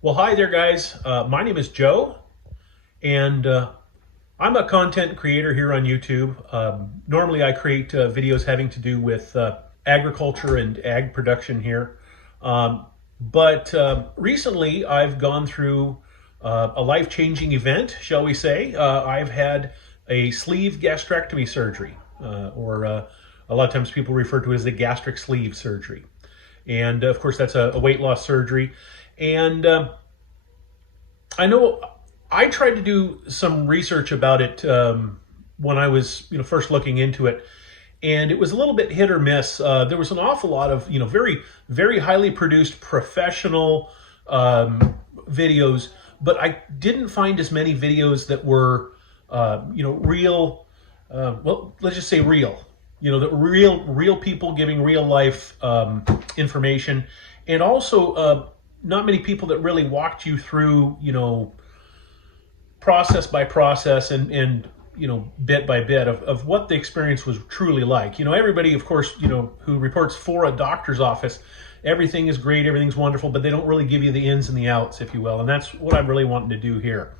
Well, hi there, guys. My name is Joe, and I'm a content creator here on YouTube. Normally, I create videos having to do with agriculture and ag production here. But recently, I've gone through a life-changing event, shall we say. I've had a sleeve gastrectomy surgery, or a lot of times people refer to it as the gastric sleeve surgery. And of course, that's a weight loss surgery. And I know I tried to do some research about it when I was, first looking into it, and it was a little bit hit or miss. There was an awful lot of, very, very highly produced professional videos, but I didn't find as many videos that were, real. Well, let's just say real. The real people giving real life information, and also not many people that really walked you through, process by process and bit by bit of what the experience was truly like. Everybody, of course, who reports for a doctor's office, everything is great, everything's wonderful, but they don't really give you the ins and the outs, if you will. And that's what I'm really wanting to do here.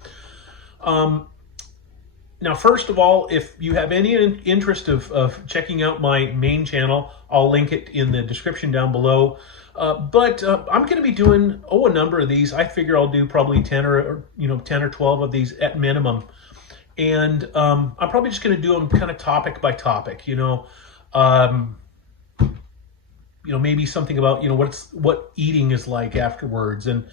Now, first of all, if you have any interest of checking out my main channel, I'll link it in the description down below. But I'm going to be doing a number of these. I figure I'll do probably 10 or 10 or 12 of these at minimum, and I'm probably just going to do them kind of topic by topic. Maybe something about what eating is like afterwards, and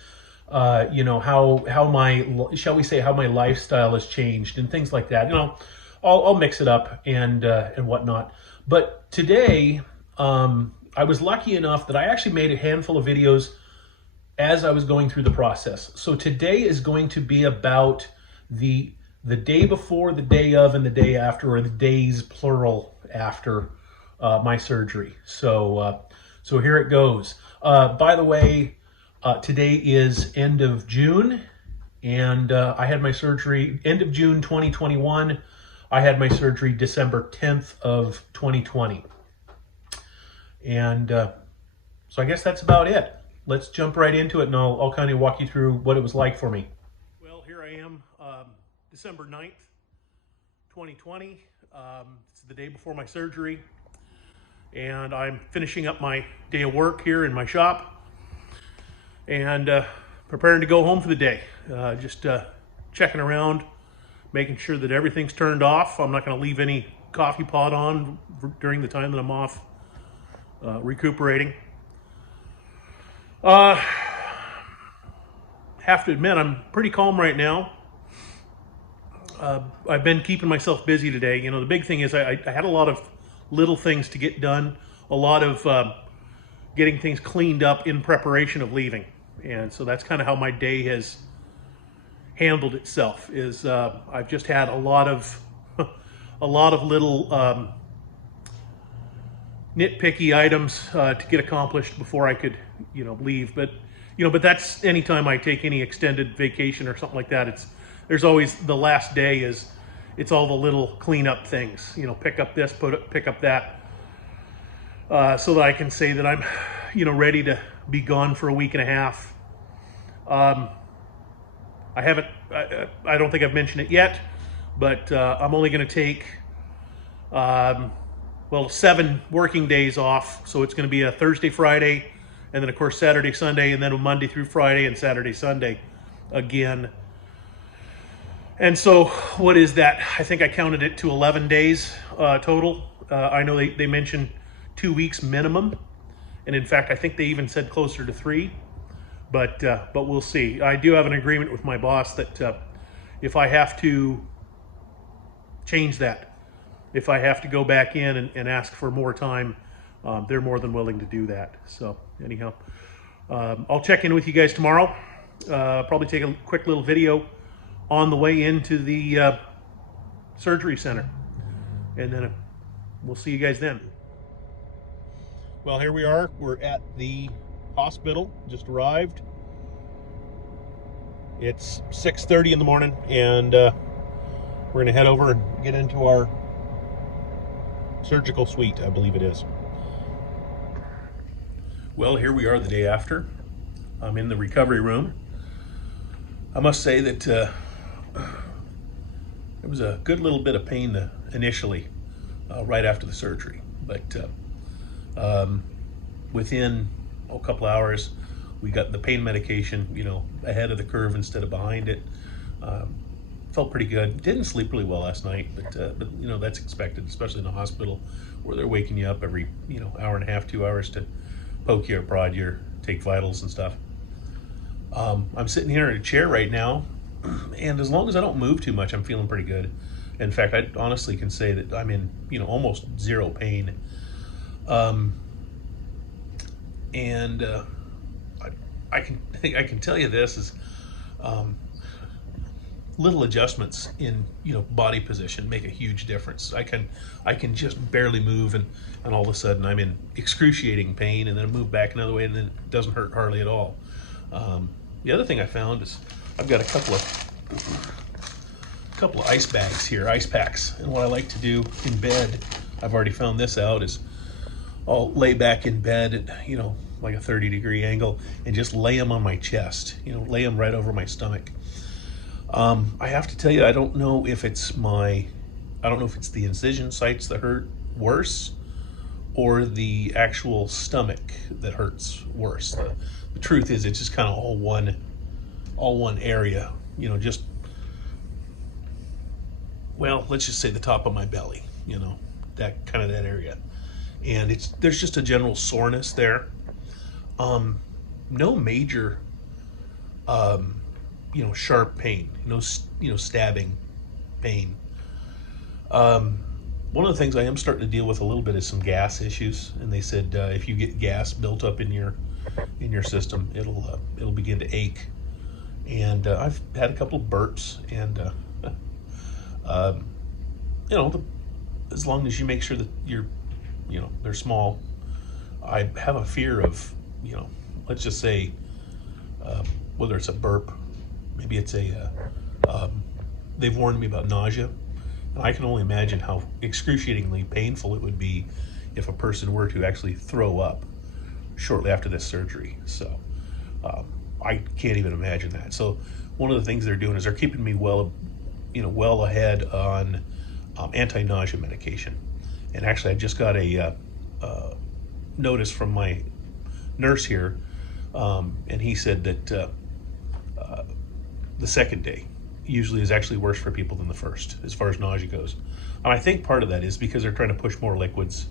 how my, shall we say, how my lifestyle has changed and things like that. I'll mix it up and whatnot. But today, I was lucky enough that I actually made a handful of videos as I was going through the process. So today is going to be about the day before, the day of, and the day after, or the days plural after my surgery. So here it goes. By the way, today is end of June, and I had my surgery end of June 2021. I had my surgery December 10th of 2020. And so I guess that's about it. Let's jump right into it, and I'll kind of walk you through what it was like for me. Well, here I am, December 9th, 2020. It's the day before my surgery, and I'm finishing up my day of work here in my shop, and preparing to go home for the day. Just checking around, making sure that everything's turned off. I'm not going to leave any coffee pot on during the time that I'm off recuperating. Have to admit, I'm pretty calm right now. I've been keeping myself busy today. The big thing is I had a lot of little things to get done, a lot of getting things cleaned up in preparation of leaving. And so that's kind of how my day has handled itself, is I've just had a lot of little nitpicky items to get accomplished before I could, leave. But that's anytime I take any extended vacation or something like that. There's always the last day it's all the little cleanup things. Pick up this, pick up that, so that I can say that I'm, ready to be gone for a week and a half. I don't think I've mentioned it yet, but I'm only going to take 7 working days off. So it's going to be a Thursday, Friday, and then of course Saturday, Sunday, and then a Monday through Friday and Saturday, Sunday again. And so what is that? I think I counted it to 11 days total. I know they mentioned 2 weeks minimum, and in fact I think they even said closer to 3. But we'll see. I do have an agreement with my boss that if I have to change that, if I have to go back in and ask for more time, they're more than willing to do that. So anyhow, I'll check in with you guys tomorrow. Probably take a quick little video on the way into the surgery center, and then we'll see you guys then. Well, here we are. We're at the hospital, just arrived. It's 6:30 in the morning, and we're going to head over and get into our surgical suite, I believe it is. Well, here we are the day after. I'm in the recovery room. I must say that there was a good little bit of pain initially, right after the surgery, but within a couple hours, we got the pain medication, ahead of the curve instead of behind it. Felt pretty good. Didn't sleep really well last night, but that's expected, especially in a hospital where they're waking you up every hour and a half, 2 hours to poke you or prod you or take vitals and stuff. I'm sitting here in a chair right now, and as long as I don't move too much, I'm feeling pretty good. In fact, I honestly can say that I'm in almost zero pain. I can tell you this is little adjustments in body position make a huge difference. I can just barely move, and all of a sudden I'm in excruciating pain, and then I move back another way, and then it doesn't hurt hardly at all. The other thing I found is I've got a couple of ice bags here, ice packs, and what I like to do in bed, I've already found this out, is I'll lay back in bed at like a 30-degree angle and just lay them on my chest, lay them right over my stomach. I have to tell you, I don't know if it's the incision sites that hurt worse or the actual stomach that hurts worse. The truth is, it's just kind of all one area, let's just say the top of my belly, that area. And there's just a general soreness there. No major, sharp pain, stabbing pain. One of the things I am starting to deal with a little bit is some gas issues, and they said if you get gas built up in your system, it'll begin to ache. And I've had a couple of burps, and as long as you make sure that they're small. I have a fear of, let's just say, whether it's a burp, maybe it's they've warned me about nausea, and I can only imagine how excruciatingly painful it would be if a person were to actually throw up shortly after this surgery. So I can't even imagine that. So one of the things they're doing is they're keeping me well ahead on anti-nausea medication. And actually, I just got a notice from my nurse here, and he said that the second day usually is actually worse for people than the first, as far as nausea goes. And I think part of that is because they're trying to push more liquids.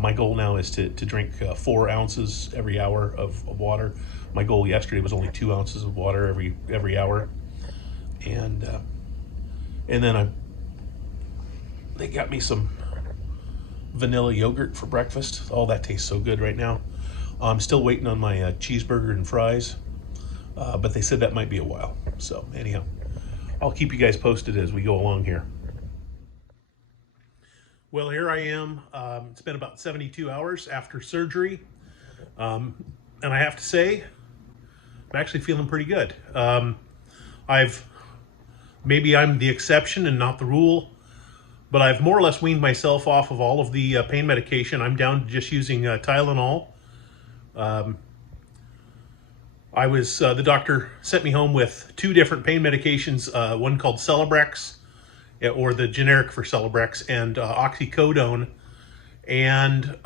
My goal now is to drink 4 ounces every hour of water. My goal yesterday was only 2 ounces of water every hour, and then they got me some vanilla yogurt for breakfast. Oh, that tastes so good right now. I'm still waiting on my cheeseburger and fries, but they said that might be a while. So anyhow, I'll keep you guys posted as we go along here. Well, here I am. It's been about 72 hours after surgery, and I have to say, I'm actually feeling pretty good. Maybe I'm the exception and not the rule, but I've more or less weaned myself off of all of the pain medication. I'm down to just using Tylenol. The doctor sent me home with 2 different pain medications, one called Celebrex, or the generic for Celebrex, and oxycodone. And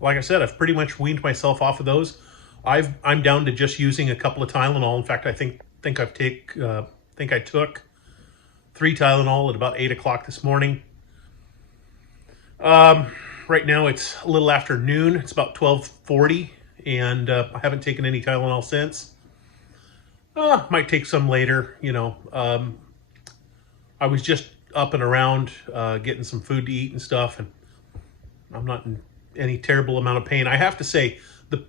like I said, I've pretty much weaned myself off of those. I'm down to just using a couple of Tylenol. In fact, I think I took 3 Tylenol at about 8 o'clock this morning. Right now it's a little after noon. It's about 12:40, and I haven't taken any Tylenol since. Might take some later, I was just up and around getting some food to eat and stuff, and I'm not in any terrible amount of pain. I have to say,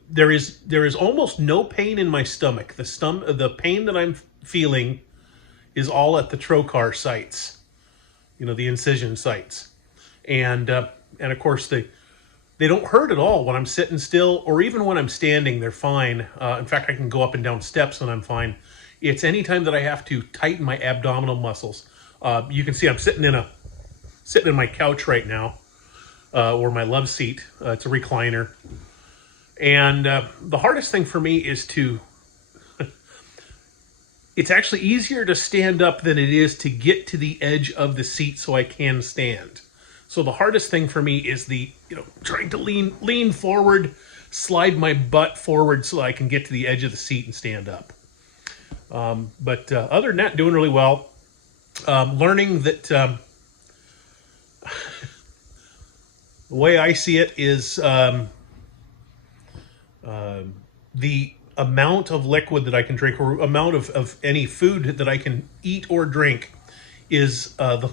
there is almost no pain in my stomach. The pain that I'm feeling is all at the trocar sites, the incision sites, and of course they don't hurt at all when I'm sitting still, or even when I'm standing. They're fine. In fact, I can go up and down steps and I'm fine. It's anytime that I have to tighten my abdominal muscles. You can see I'm sitting in my couch right now, or my love seat. It's a recliner, and the hardest thing for me is to it's actually easier to stand up than it is to get to the edge of the seat so I can stand. So the hardest thing for me is the, trying to lean forward, slide my butt forward so I can get to the edge of the seat and stand up. But other than that, doing really well. Learning that the way I see it is the amount of liquid that I can drink, or amount of any food that I can eat or drink, is the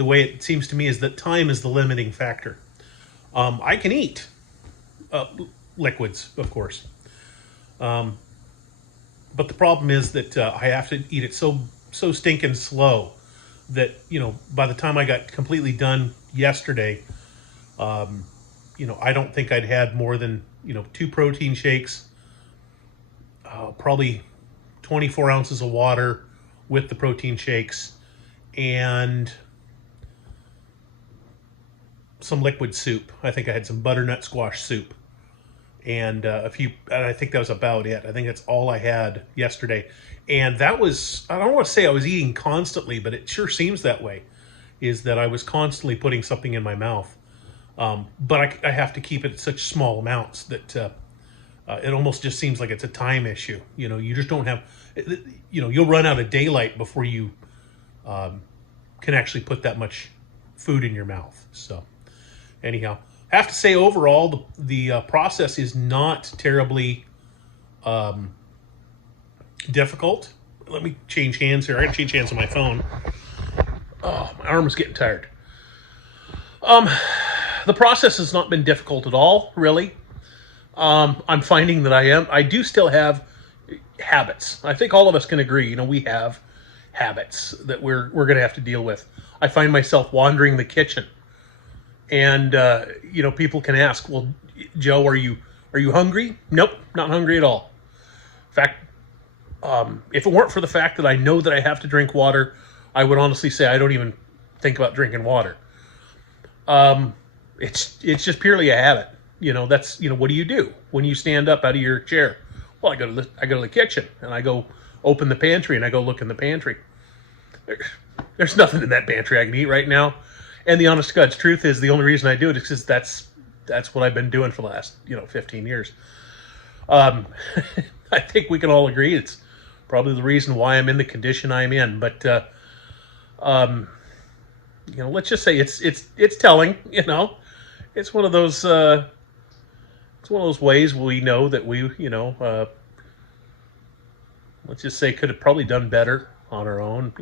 way it seems to me is that time is the limiting factor. I can eat liquids, of course, but the problem is that I have to eat it so stinking slow that by the time I got completely done yesterday, I don't think I'd had more than 2 protein shakes, probably 24 ounces of water with the protein shakes, and some liquid soup. I think I had some butternut squash soup, and and I think that was about it. I think that's all I had yesterday. And that was, I don't want to say I was eating constantly, but it sure seems that way, is that I was constantly putting something in my mouth. But I have to keep it at such small amounts that it almost just seems like it's a time issue. You just don't have, you'll run out of daylight before you can actually put that much food in your mouth. So anyhow, I have to say overall, the process is not terribly difficult. Let me change hands here. I gotta change hands on my phone. Oh, my arm is getting tired. The process has not been difficult at all, really. I'm finding that I do still have habits. I think all of us can agree, we have habits that we're going to have to deal with. I find myself wandering the kitchen, and people can ask, "Well, Joe, are you hungry?" Nope, not hungry at all. In fact, if it weren't for the fact that I know that I have to drink water, I would honestly say I don't even think about drinking water. It's just purely a habit. That's, what do you do when you stand up out of your chair? Well, I go to the kitchen, and I go open the pantry, and I go look in the pantry. There's nothing in that pantry I can eat right now. And the honest to God's truth is, the only reason I do it is because that's what I've been doing for the last 15 years. I think we can all agree it's probably the reason why I'm in the condition I'm in. But let's just say it's telling. It's one of those ways we know that we let's just say could have probably done better on our own.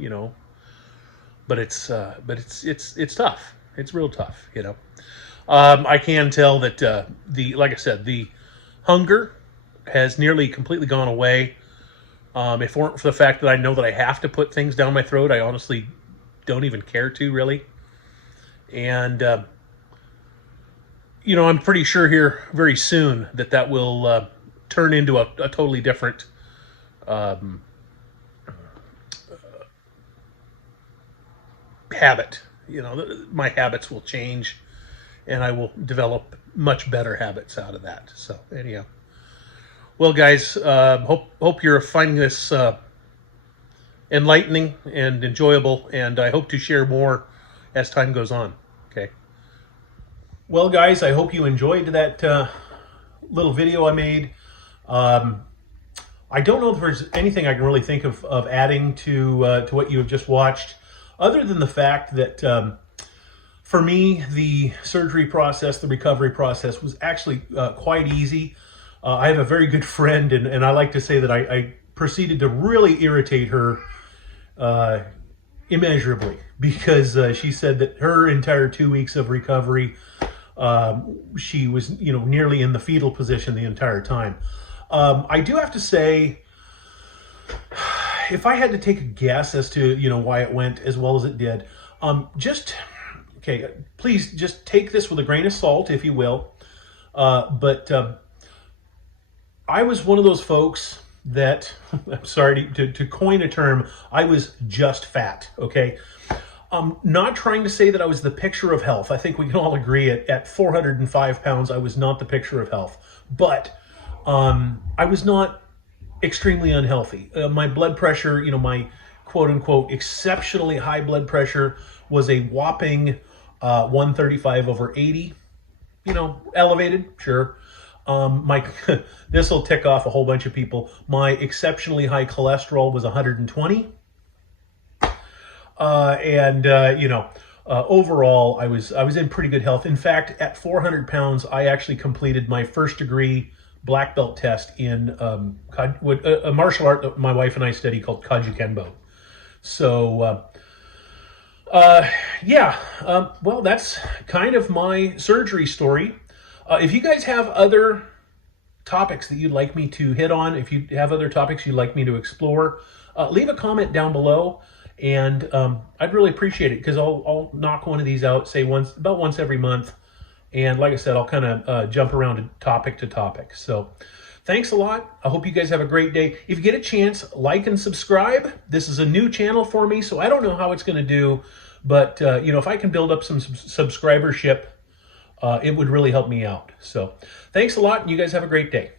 But it's tough. It's real tough. I can tell that like I said, the hunger has nearly completely gone away. If it weren't for the fact that I know that I have to put things down my throat, I honestly don't even care to, really. And I'm pretty sure here very soon that will turn into a totally different habit. My habits will change, and I will develop much better habits out of that. So anyhow, well, guys, hope you're finding this enlightening and enjoyable, and I hope to share more as time goes on. Okay. Well, guys, I hope you enjoyed that little video I made. I don't know if there's anything I can really think of adding to what you have just watched, other than the fact that for me, the surgery process, the recovery process was actually quite easy. I have a very good friend, and I like to say that I proceeded to really irritate her immeasurably, because she said that her entire 2 weeks of recovery, she was nearly in the fetal position the entire time. I do have to say, if I had to take a guess as to why it went as well as it did, please just take this with a grain of salt, if you will. But I was one of those folks that, I'm sorry to coin a term, I was just fat, okay? I'm not trying to say that I was the picture of health. I think we can all agree at 405 pounds, I was not the picture of health. But I was not extremely unhealthy. My blood pressure, my quote unquote exceptionally high blood pressure was a whopping 135/80. Elevated, sure. My this will tick off a whole bunch of people. My exceptionally high cholesterol was 120, overall I was in pretty good health. In fact, at 400 pounds, I actually completed my first degree black belt test in a martial art that my wife and I study called Kajukenbo. So. Well, that's kind of my surgery story. If you guys have other topics that you'd like me to hit on, if you have other topics you'd like me to explore, leave a comment down below, and I'd really appreciate it, because I'll knock one of these out, say about once every month, and like I said, I'll kind of jump around topic to topic. So thanks a lot. I hope you guys have a great day. If you get a chance, like and subscribe. This is a new channel for me, so I don't know how it's going to do, but if I can build up some subscribership, it would really help me out. So thanks a lot, and you guys have a great day.